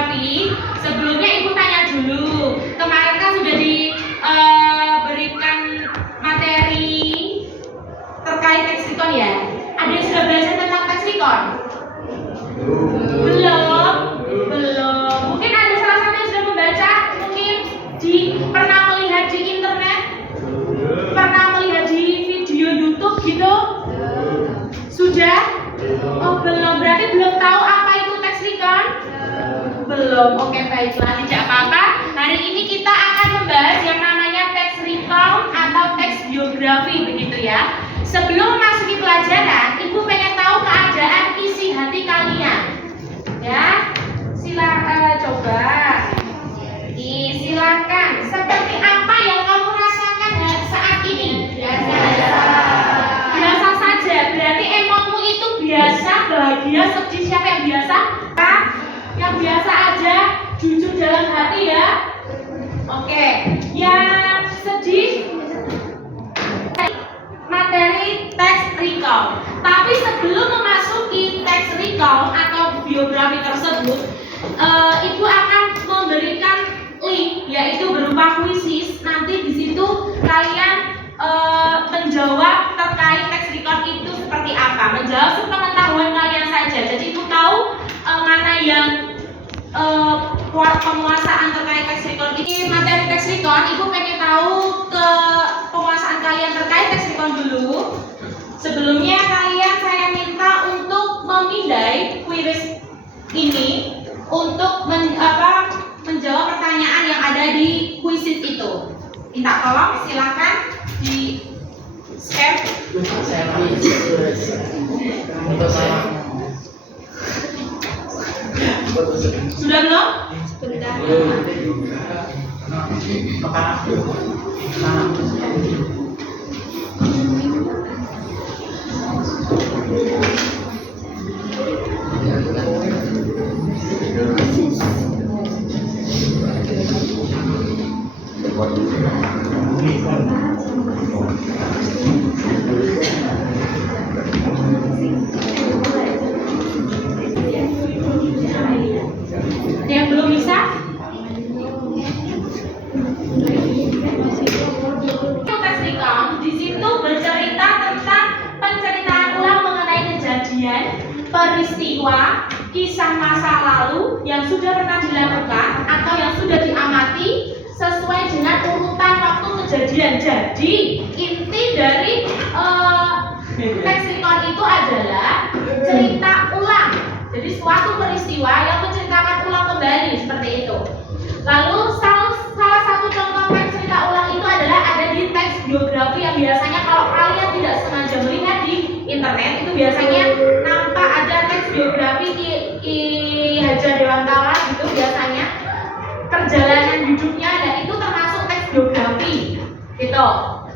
biografi, sebelumnya Ibu tanya dulu. Kemarin kan sudah diberikan materi terkait lexicon ya. Ada yang sudah belajar tentang lexicon? Belum. Mungkin ada salah satu yang sudah membaca, mungkin pernah melihat di internet, pernah melihat di video YouTube gitu. Sudah? Oh belum, berarti belum tahu apa itu lexicon? Belum. Oke, baiklah, tidak apa-apa. Hari ini kita akan membahas yang namanya teks recount atau teks biografi begitu ya. Sebelum memasuki pelajaran, Ibu pengen tahu keadaan isi hati kalian. Ya, silakan coba. Silakan. Seperti apa yang kamu rasakan saat ini? Biasa saja. Berarti emomu itu biasa, bahagia, sedih. Siapa yang biasa? Yang biasa aja, jujur dalam hati ya. Oke. Yang sedih, materi teks recount. Tapi sebelum memasuki teks recount atau biografi tersebut, Ibu akan memberikan link, yaitu berupa kuisis. Nanti di situ kalian menjawab terkait teks recount itu seperti apa, menjawab sepengetahuan kalian saja. Jadi Ibu tahu mana yang penguasaan terkait teks recount ini. Materi teks recount, Ibu pengen tahu ke penguasaan kalian terkait teks recount dulu. Sebelumnya saya minta untuk memindai kuis ini untuk menjawab pertanyaan yang ada di kuisis itu. Minta tolong, silakan di share. Sudah belum? Sudah. Yang belum bisa? Teks recount di situ bercerita tentang penceritaan ulang mengenai kejadian, peristiwa, kisah masa lalu yang sudah pernah dilakukan atau yang sudah diamati sesuai dengan urutan waktu kejadian. Jadi inti dari teks recount itu adalah cerita ulang. Jadi suatu peristiwa yang menceritakan ulang kembali seperti itu. Lalu salah satu contoh teks cerita ulang itu adalah ada di teks biografi yang biasanya kalau kalian tidak sengaja melihat di internet itu biasanya nampak ada teks biografi Ki Hajar Dewantara gitu biasanya. Perjalanan hidupnya dan itu termasuk teks biografi gitu.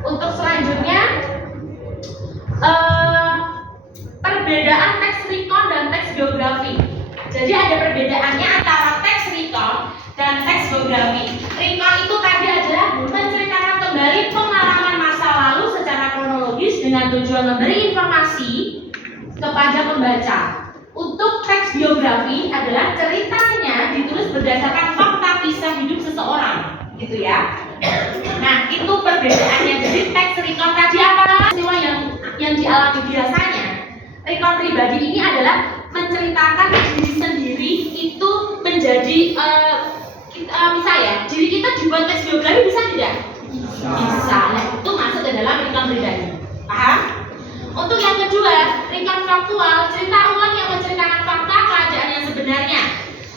Untuk selanjutnya perbedaan teks recount dan teks biografi. Jadi ada perbedaannya antara teks recount dan teks biografi. Recount itu tadi adalah menceritakan kembali pengalaman masa lalu secara kronologis dengan tujuan memberi informasi kepada pembaca. Untuk teks biografi adalah ceritanya ditulis berdasarkan fakta kisah hidup seseorang, gitu ya. Nah, itu perbedaannya. Jadi teks recount tadi apa? Peristiwa yang dialami biasanya. Recount pribadi ini adalah menceritakan diri sendiri itu menjadi misalnya diri kita dibuat teks biografi bisa tidak? Bisa. Nah, itu masuk ke dalam recount pribadi. Paham? Untuk yang kedua, recount faktual, cerita ulang yang menceritakan fakta keadaan yang sebenarnya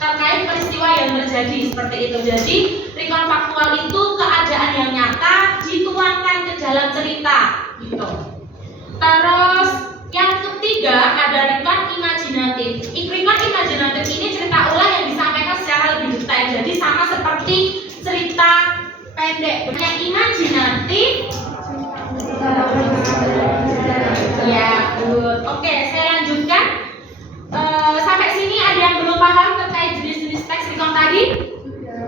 terkait peristiwa yang terjadi seperti itu. Jadi recount faktual itu keadaan yang nyata dituangkan ke dalam cerita, gitu. Terus yang ketiga ada recount imajinatif. Recount imajinatif ini cerita ulang yang disampaikan secara lebih detail. Jadi sama seperti cerita pendek. Yang imajinatif, ya, good. Oke, saya lanjutkan. Sampai sini ada yang belum paham terkait jenis-jenis teks recount tadi?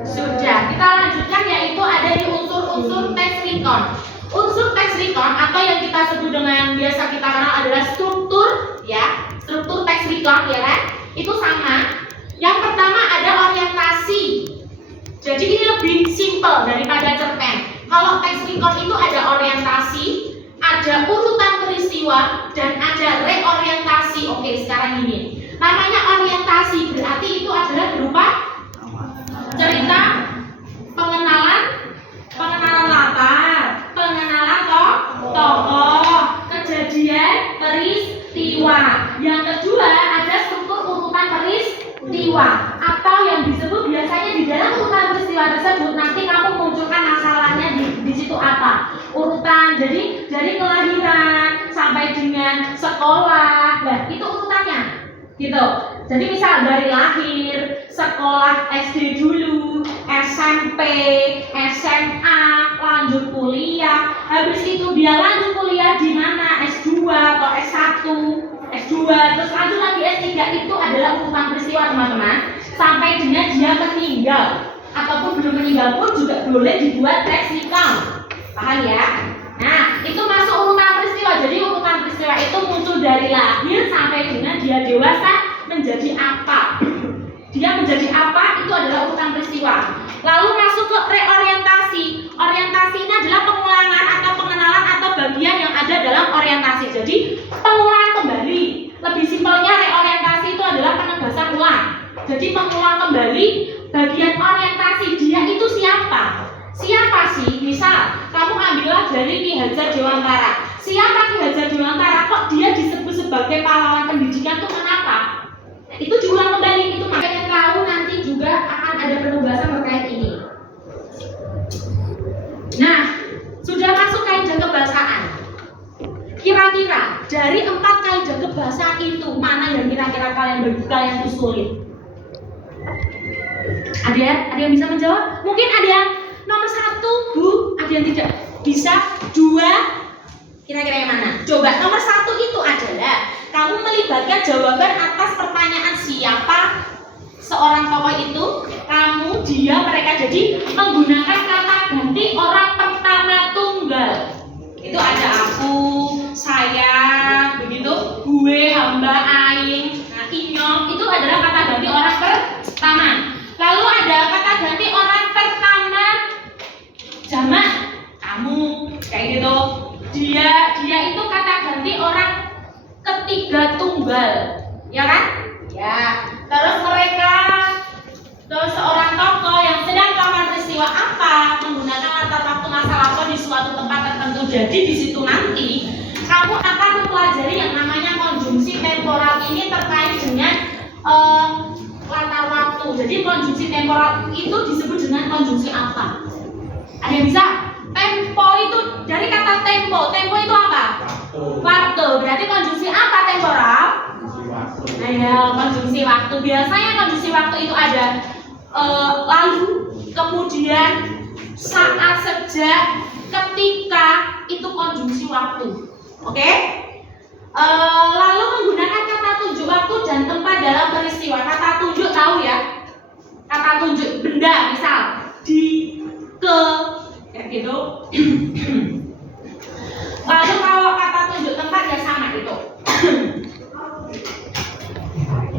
Sudah. Kita lanjutkan, yaitu ada di unsur-unsur teks recount. Unsur teks recount atau yang kita sebut dengan yang biasa kita kenal adalah struktur, ya, struktur teks recount, ya kan? Itu sama. Yang pertama ada orientasi. Jadi ini lebih simple daripada cerpen. Kalau teks recon itu ada orientasi, ada urutan peristiwa, dan ada reorientasi. Oke, sekarang ini namanya orientasi, berarti itu adalah berupa cerita, pengenalan latar, pengenalan tokoh, kejadian, peristiwa. Yang kedua ada struktur urutan peristiwa, atau yang disebut biasanya di dalam urutan peristiwa tersebut nanti kamu munculkan masalahnya di situ apa urutan. Jadi dari kelahiran sampai dengan sekolah, nah itu urutannya gitu. Jadi misal dari lahir, sekolah SD dulu, SMP, SMA, lanjut kuliah, habis itu dia lanjut kuliah di mana, S2 atau S1, S2, terus lanjut lagi S3. Itu adalah urutan peristiwa teman-teman, sampai dengan dia meninggal ataupun belum meninggal pun juga boleh dibuat teks recon. Paham ya? Nah, itu masuk urutan peristiwa. Jadi urutan peristiwa itu muncul dari lahir sampai dengan dia dewasa menjadi apa. Dia menjadi apa itu adalah urutan peristiwa. Lalu masuk ke reorientasi. Orientasi ini adalah pengulangan atau pengenalan atau bagian yang ada dalam orientasi. Jadi pengulangan kembali. Lebih simpelnya reorientasi itu adalah penegasan ulang. Jadi mengulang kembali bagian orientasi. Dia itu siapa? Siapa sih? Misal kamu ambillah dari Ki Hajar Dewantara. Siapa Ki Hajar Dewantara? Kok dia disebut sebagai pahlawan pendidikan itu kenapa? Itu diulang kembali. Itu makanya tahu nanti juga akan ada penugasan terkait ini. Nah, sudah masuk kaidah kebahasaan. Kira-kira dari 4 kaidah kebahasaan itu mana yang kira-kira kalian tuh sulit? Ada yang bisa menjawab? Mungkin ada yang nomor 1, Bu, ada yang tidak bisa. 2, kira-kira yang mana? Coba nomor 1 itu adalah kamu melibatkan jawaban atas pertanyaan siapa seorang tokoh itu, kamu, dia, mereka. Jadi menggunakan kata ganti orang pertama tunggal. Itu ada aku, saya, begitu, gue, hamba, aing, nah, inyong. Itu adalah kata ganti orang pertama. Lalu ada kata ganti orang pertama jamak, kamu, kayak gitu. Dia itu kata ganti orang ketiga tunggal, ya kan? Ya. Terus mereka, terus seorang tokoh yang sedang melakukan peristiwa apa, menggunakan latar waktu masa lampau di suatu tempat tertentu. Jadi di situ nanti kamu akan mempelajari yang namanya konjungsi temporal ini terkait dengan latar waktu. Jadi konjungsi temporal itu disebut dengan konjungsi apa? Ada yang bisa? Tempo itu dari kata tempo. Tempo itu apa? Waktu. Berarti konjungsi apa temporal? Nah ya, konjungsi waktu. Biasanya konjungsi waktu itu ada lalu, kemudian, saat, sejak, ketika. Itu konjungsi waktu. Oke? Lalu menggunakan kata tunjuk waktu dan tempat dalam peristiwa. Kata tunjuk tahu ya? Kata tunjuk benda, misal di, ke, kayak gitu. Lalu kalau kata tunjuk tempat ya sama itu.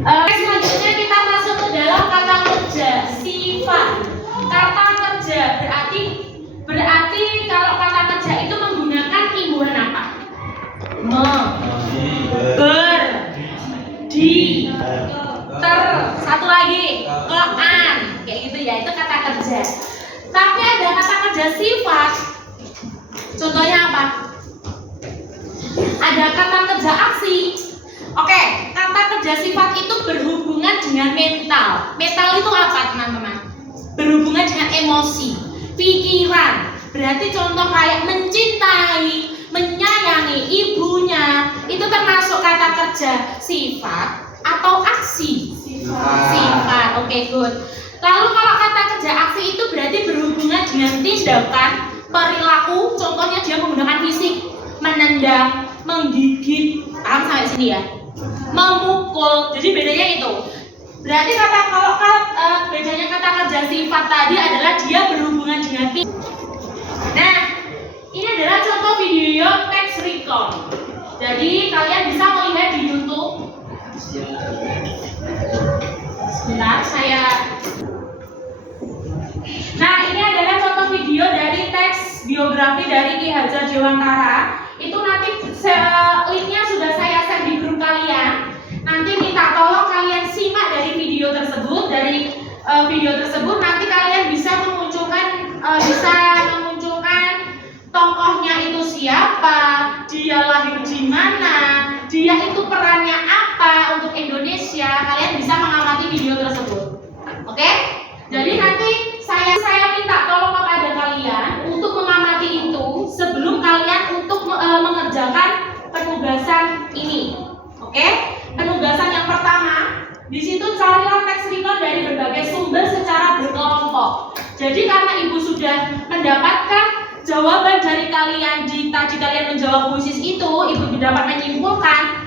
Selanjutnya kita masuk ke dalam kata kerja, sifat. Kata kerja berarti kalau kata kerja itu menggunakan imbuhan apa? Ber, di, ter, satu lagi, ke-an, kayak gitu ya, itu kata kerja. Tapi ada kata kerja sifat. Contohnya apa? Ada kata kerja aksi. Oke, kata kerja sifat itu berhubungan dengan mental. Mental itu apa, teman-teman? Berhubungan dengan emosi, pikiran. Berarti contoh kayak mencintai, menyayangi ibunya, itu termasuk kata kerja sifat atau aksi? Sifat. Oke, good. Lalu kalau kata kerja aksi itu berarti berhubungan dengan tindakan, perilaku. Contohnya dia menggunakan fisik, menendang, menggigit. Paham sampai sini ya? Memukul. Jadi bedanya itu. Berarti bedanya kata kerja sifat tadi adalah dia berhubungan dengan fisik. Nah, ini adalah contoh video teks recon. Jadi kalian bisa melihat di YouTube. Sebentar, Nah, ini adalah contoh video dari teks biografi dari Ki Hajar Dewantara. Itu nanti linknya sudah saya share di grup kalian. Nanti minta tolong kalian simak dari video tersebut. Nanti kalian bisa memunculkan tokohnya itu siapa, dia lahir di mana, dia itu perannya apa untuk Indonesia. Kalian bisa mengamati video tersebut. Oke? Jadi nanti saya minta tolong kepada kalian untuk mengamati itu sebelum kalian untuk mengerjakan penugasan ini. Oke? Penugasan yang pertama, di situ carilah teks recon dari berbagai sumber secara berkelompok. Jadi karena Ibu sudah mendapatkan jawaban dari kalian tadi kalian menjawab kuisis itu, Ibu dapat menyimpulkan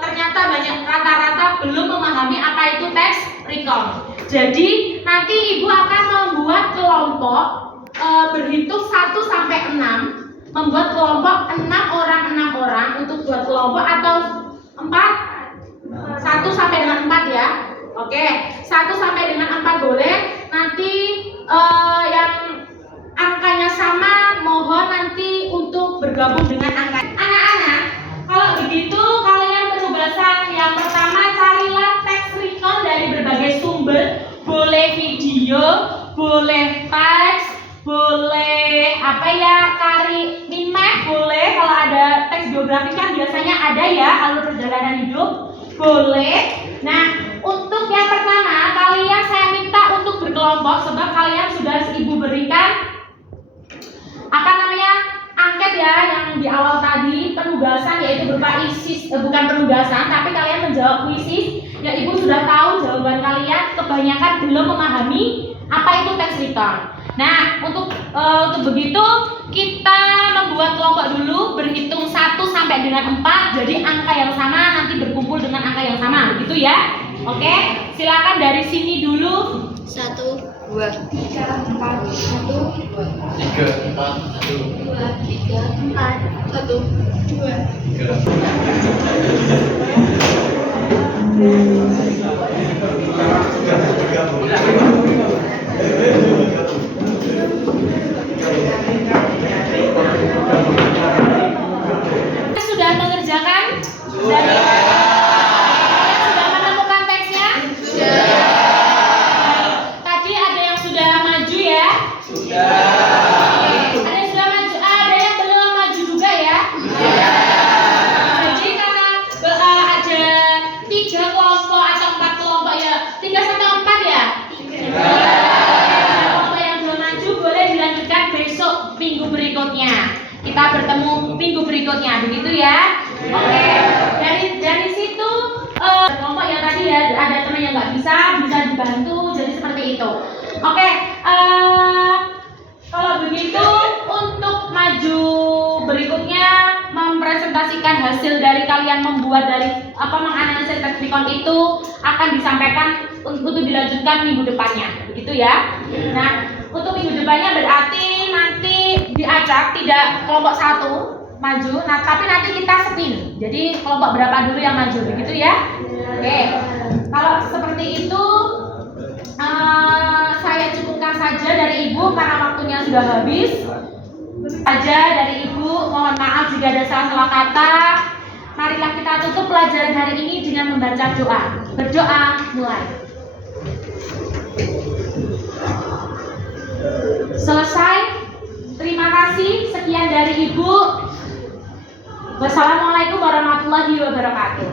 ternyata banyak rata-rata belum memahami apa itu teks recon. Jadi nanti Ibu akan membuat kelompok berhitung 1 sampai 6, membuat kelompok 6 orang untuk buat kelompok atau 1 sampai dengan 4 ya. Oke, 1 sampai dengan 4 boleh. Nanti yang angkanya sama mohon nanti untuk bergabung dengan angka. Anak-anak, kalau begitu kalian penugasan yang pertama, carilah teks recon dari berbagai sumber. Boleh video, boleh teks, boleh min map, boleh. Kalau ada teks biografi kan biasanya ada ya, alur perjalanan hidup, boleh. Nah, untuk yang pertama kalian saya minta untuk berkelompok sebab kalian sudah Ibu berikan angket ya yang di awal tadi, penugasan yaitu berupa isis, bukan penugasan tapi kalian menjawab kuisis ya. Ibu sudah tahu jawaban kalian, kebanyakan belum memahami apa itu teks recon. Nah, untuk begitu kita membuat kelompok dulu, berhitung 1 sampai dengan 4. Jadi angka yang sama nanti berkumpul dengan angka yang sama, begitu ya. Oke, silakan dari sini dulu. 1, 2, 3, 4, 1, 2, 3, 4, 1, 2, 3, 4, 1, 2. Sudah mengerjakan? Dari sudah menemukan teksnya? Sudah. Tadi ada yang sudah maju ya? Sudah. Ada yang sudah maju, ada yang belum maju juga ya? Iya. Jadi karena ada 3 kelompok atau 4 kelompok ya, 3 sampai 4 ya? Kelompok yang belum maju boleh dilanjutkan besok minggu berikutnya. Kita bertemu minggu berikutnya, begitu ya? Oke. Dari situ kelompok yang tadi ya ada teman yang nggak bisa dibantu, jadi seperti itu. Oke. Kalau begitu untuk maju berikutnya mempresentasikan hasil dari kalian membuat dari menganalisis teks recon itu akan disampaikan untuk dilanjutkan minggu depannya, begitu ya? Nah, untuk minggu depannya berarti nanti diajak tidak kelompok 1 maju, tapi nanti kita spin. Jadi kelompok berapa dulu yang maju, begitu ya? Oke. Kalau seperti itu saya cukupkan saja dari Ibu karena waktunya sudah habis. Saja dari Ibu, mohon maaf jika ada salah-salah kata. Marilah kita tutup pelajaran hari ini dengan membaca doa. Berdoa, mulai. Selesai. Terima kasih. Sekian dari Ibu. Wassalamualaikum warahmatullahi wabarakatuh.